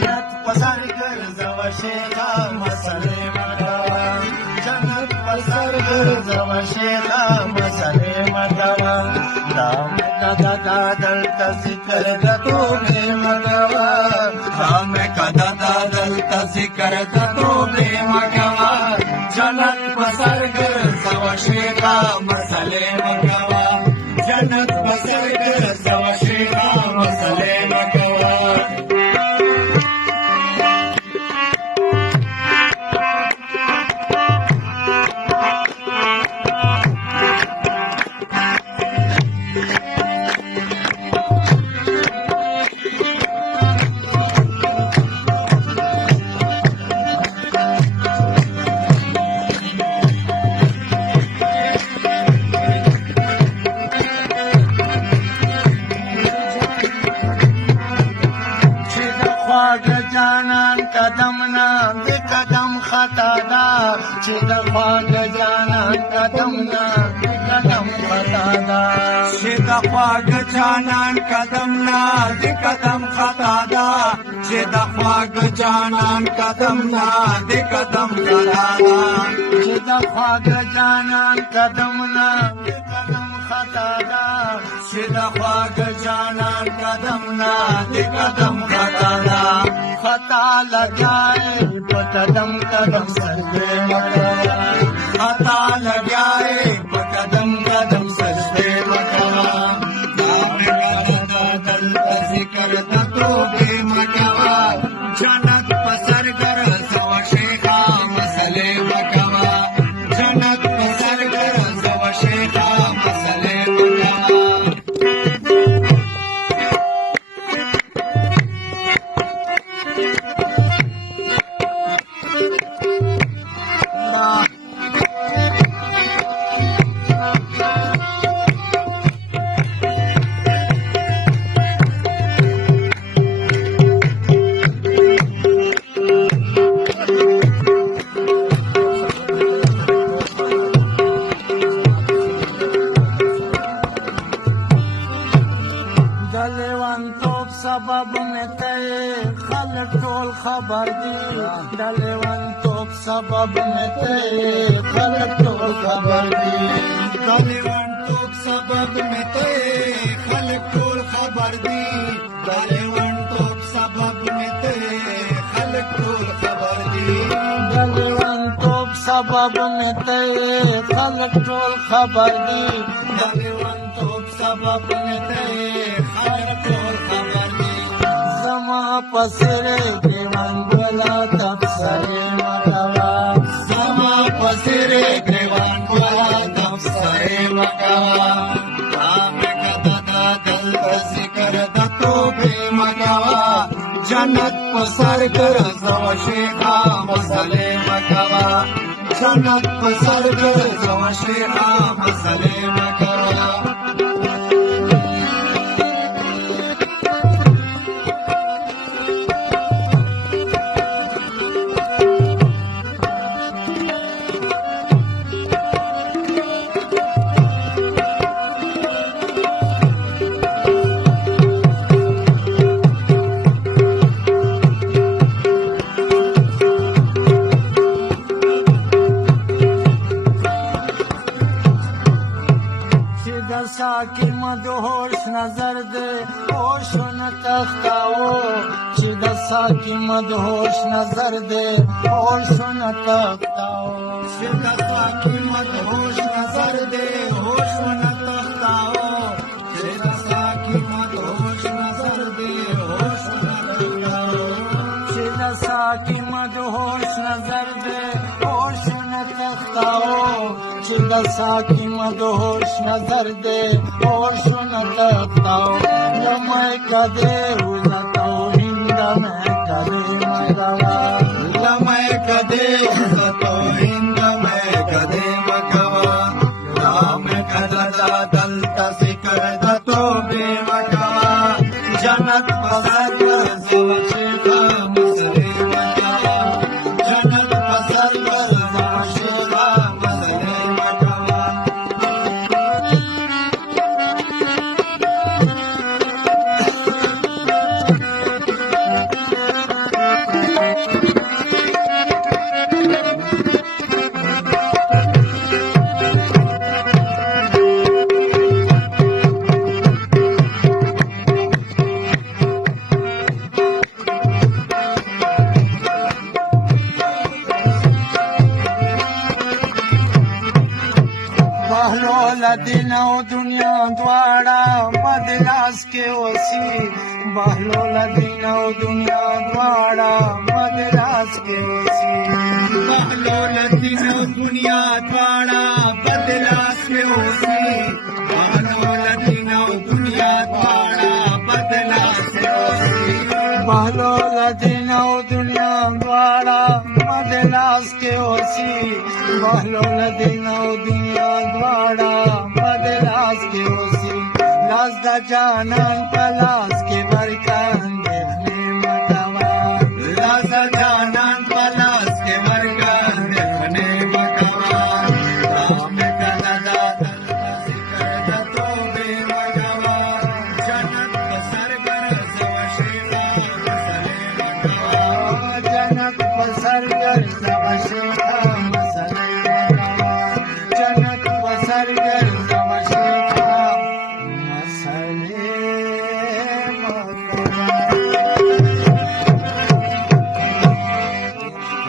جنت پسر ګرځو شیخا مسلې مکوا جنت پسر ګرځو شیخا مسلې مکوا دام کدا دلته ذکر د توبې مکوا دام کدا دلته ذکر د توبې مکوا جنت پسر ګرځو شیخا مسلې مکوا جنت پسر ګرځو شیخا مسلې مکوا جانان قدم نا د قدم خطا دا چې د خواږ جانان قدم نا د قدم خطا دا چې د خواږ جانان قدم نا د قدم خطا دا چې د خواږ جانان قدم نا د قدم خطا دا چې د خواږ جانان قدم نا د قدم خطا دا چې د خواږ جانان قدم نا د قدم خطا دا خطا لگائے قدم قدم سجدے مکوا خطا لگائے قدم قدم سجدے مکوا دام کدا دل ذکر توبے مکوا جنت پسر گرځو شیخا مسلے مکوا جنت پسر گرځو شیخا مسلے مکوا دلیوانتوب سبب میں تے خلق ټول خبر دی دلیوانتوب سبب میں تے خلق ټول خبر دی دلیوانتوب سبب میں تے خلق ټول خبر دی دلیوانتوب سبب میں تے خلق ټول خبر دی دلیوانتوب سبب میں تے خلق ټول خبر دی دلیوانتوب سبب میں تے زما پسرے دیوان گولا تفسرے مکوا زما پسرے دیوان گولا تفسرے مکوا دام کدا دل ذکر د توبے مکوا جنت پسر ګرځو شیخا مسلے مکوا جنت پسر ګرځو شیخا مسلے مکوا ساکی مدهوش نظر دے ہوش न تختاو چې د ساکی مدهوش نظر دے ہوش न تختاو چې د ساکی مدهوش نظر دے ہوش न تختاو چې د ساکی مدهوش نظر دے ہوش न تختاو چې د ساکی مدهوش نظر دے ہوش न تختاو چې د ساکی مدهوش نظر دے ہوش न تختاو لمای کدے وزتو هند میں کدے مگوا لمای کدے وزتو هند میں کدے مگوا رام کدا دل ذکر د توبے مگوا جنت پسر ګرځو شیخا مسلے مگوا جنت پسر ګرځو شیخا مسلے مگوا के ओसी बहलोल दिन और दुनिया द्वारा मदरास के ओसी बहलोल दिन और दुनिया द्वारा बदलास के ओसी बहलोल दिन और दुनिया द्वारा बदलास के ओसी बहलोल दिन और दुनिया द्वारा बदलास के ओसी बहलोल दिन और दुनिया द्वारा बदलास के ओसी लाज दा जानन पलास के बरकान देखने मतावा लाज दा जानन पलास के बरकान देखने मतावा राम का दादा सिकर तो बे मजावा जन्नत सरगर सवशेवा सले मतावा